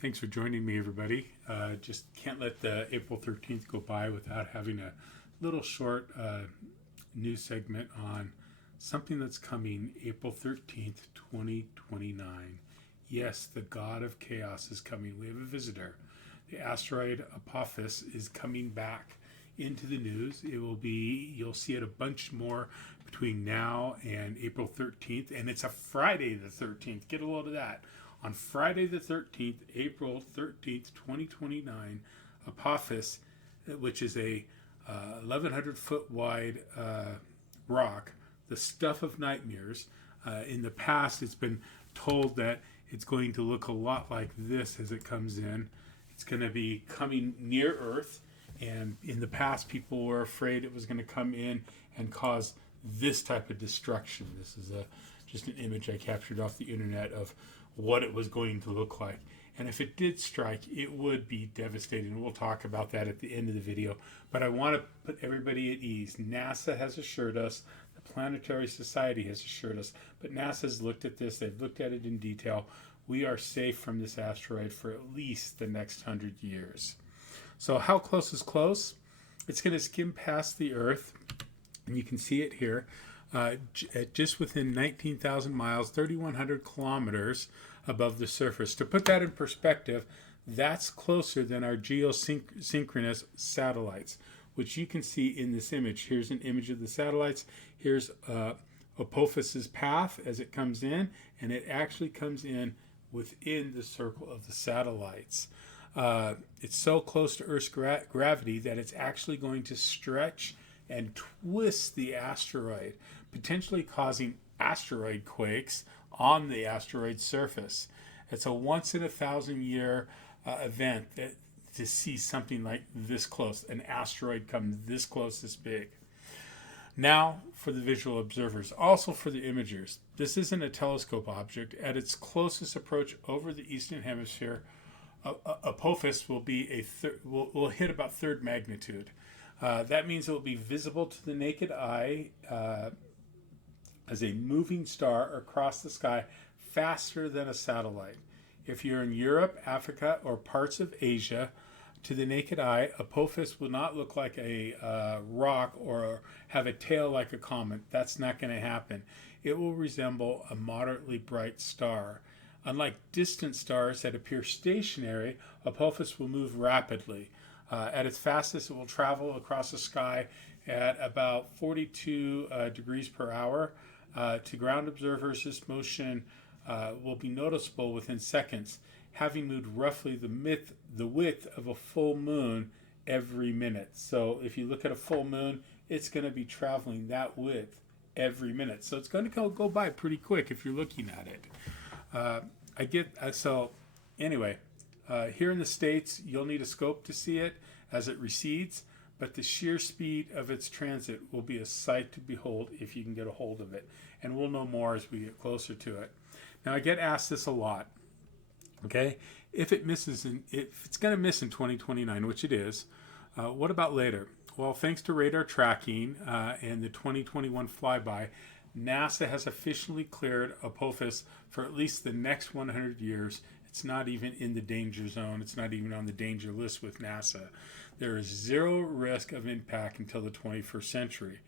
Thanks for joining me, everybody. Just can't let the April 13th go by without having a little short news segment on something that's coming April 13th, 2029. Yes, the god of chaos is coming. We have a visitor. The asteroid Apophis is coming back into the news. It will be, you'll see it a bunch more between now and April 13th, and it's a Friday the 13th. Get a load of that. On Friday the 13th, April 13th, 2029, Apophis, which is a 1,100 foot wide rock, the stuff of nightmares. In the past, it's been told that it's going to look a lot like this as it comes in. It's going to be coming near Earth, and in the past, people were afraid it was going to come in and cause this type of destruction. This is just an image I captured off the internet of what it was going to look like. And if it did strike, it would be devastating. We'll talk about that at the end of the video. But I want to put everybody at ease. NASA has assured us, the Planetary Society has assured us, but NASA's looked at this, they've looked at it in detail. We are safe from this asteroid for at least the next 100 years. So how close is close? It's going to skim past the Earth, and you can see it here. Just within 19,000 miles, 3,100 kilometers above the surface. To put that in perspective, that's closer than our geosynchronous satellites, which you can see in this image. Here's an image of the satellites. Here's Apophis's path as it comes in, and it actually comes in within the circle of the satellites. It's so close to Earth's gravity that it's actually going to stretch and twist the asteroid, potentially causing asteroid quakes on the asteroid surface. It's a once in a 1,000-year event to see something like this close, an asteroid come this close, this big. Now for the visual observers, also for the imagers. This isn't a telescope object. At its closest approach over the eastern hemisphere, Apophis will be will hit about third magnitude. That means it will be visible to the naked eye as a moving star across the sky faster than a satellite. If you're in Europe, Africa, or parts of Asia, to the naked eye, Apophis will not look like a rock or have a tail like a comet. That's not going to happen. It will resemble a moderately bright star. Unlike distant stars that appear stationary, Apophis will move rapidly. At its fastest, it will travel across the sky at about 42 degrees per hour. To ground observers, this motion will be noticeable within seconds, having moved roughly the width of a full moon every minute. So if you look at a full moon, it's going to be traveling that width every minute. So it's going to go by pretty quick if you're looking at it. Anyway. Here in the States, you'll need a scope to see it as it recedes, but the sheer speed of its transit will be a sight to behold if you can get a hold of it. And we'll know more as we get closer to it. Now, I get asked this a lot. Okay, if it's going to miss in 2029, which it is, what about later? Well, thanks to radar tracking and the 2021 flyby, NASA has officially cleared Apophis for at least the next 100 years. It's not even in the danger zone. It's not even on the danger list with NASA. There is zero risk of impact until the 21st century.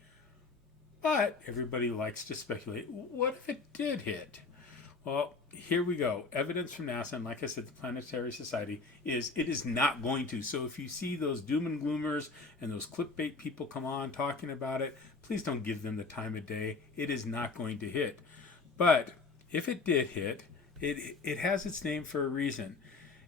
But everybody likes to speculate, what if it did hit? Well, here we go. Evidence from NASA, and like I said, the Planetary Society, is it is not going to. So if you see those doom and gloomers and those clickbait people come on talking about it, please don't give them the time of day. It is not going to hit. But if it did hit, it has its name for a reason.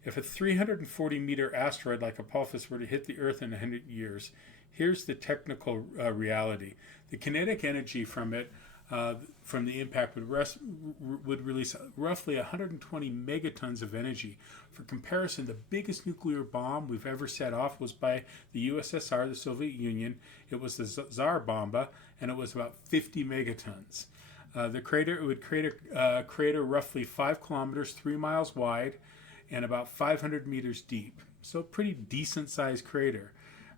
If a 340-meter asteroid like Apophis were to hit the Earth in 100 years, here's the technical reality. The kinetic energy from it, from the impact, would release roughly 120 megatons of energy. For comparison, the biggest nuclear bomb we've ever set off was by the USSR, the Soviet Union. It was the Tsar Bomba, and it was about 50 megatons. The crater would create a crater roughly 5 kilometers, 3 miles wide, and about 500 meters deep. So pretty decent sized crater.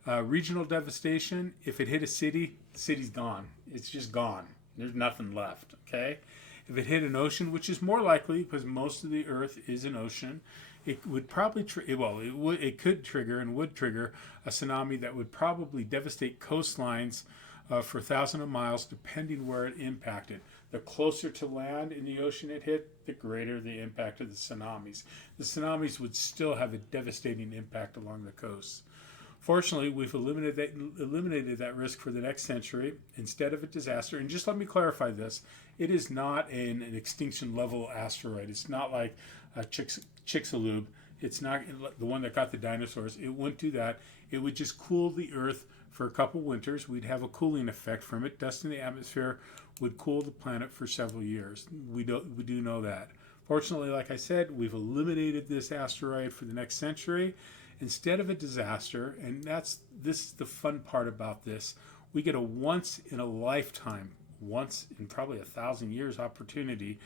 Regional devastation, if it hit a city, the city's gone. It's just gone. There's nothing left, okay? If it hit an ocean, which is more likely because most of the Earth is an ocean, it would probably it could trigger and would trigger a tsunami that would probably devastate coastlines for thousands of miles, depending where it impacted. The closer to land in the ocean it hit, the greater the impact of the tsunamis. The tsunamis would still have a devastating impact along the coast. Fortunately, we've eliminated that risk for the next century instead of a disaster. And just let me clarify this. It is not an extinction level asteroid. It's not like Chicxulub. It's not the one that got the dinosaurs. It wouldn't do that. It would just cool the Earth for a couple winters. We'd have a cooling effect from it. Dust in the atmosphere would cool the planet for several years. We do know that. Fortunately, like I said, we've eliminated this asteroid for the next century instead of a disaster. And this is the fun part about this. We get a once in a lifetime, once in probably 1,000 years opportunity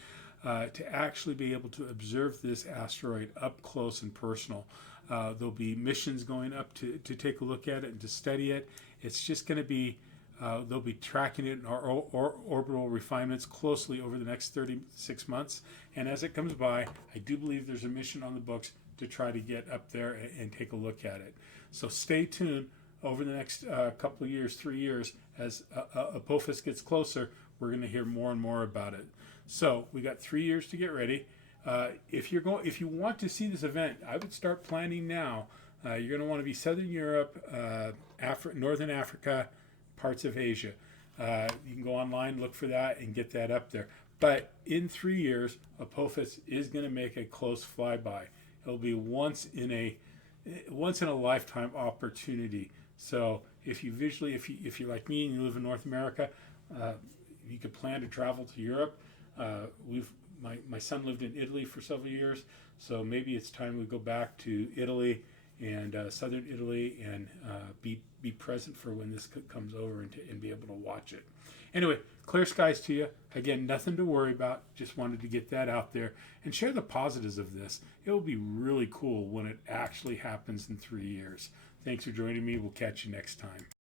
to actually be able to observe this asteroid up close and personal. There'll be missions going up to take a look at it and to study it. It's just going to be, they'll be tracking it in our orbital refinements closely over the next 36 months. And as it comes by, I do believe there's a mission on the books to try to get up there and take a look at it. So stay tuned over the next couple of years, 3 years, as Apophis gets closer. We're going to hear more and more about it. So we got 3 years to get ready. If you want to see this event, I would start planning now. You're going to want to be Southern Europe, Northern Africa, parts of Asia. You can go online, look for that, and get that up there. But in 3 years, Apophis is going to make a close flyby. It'll be once in a lifetime opportunity. So if you're like me and you live in North America, you could plan to travel to Europe. My son lived in Italy for several years, so maybe it's time we go back to Italy and southern Italy and be present for when this comes over and be able to watch it. Anyway, clear skies to you. Again, nothing to worry about. Just wanted to get that out there and share the positives of this. It will be really cool when it actually happens in 3 years. Thanks for joining me. We'll catch you next time.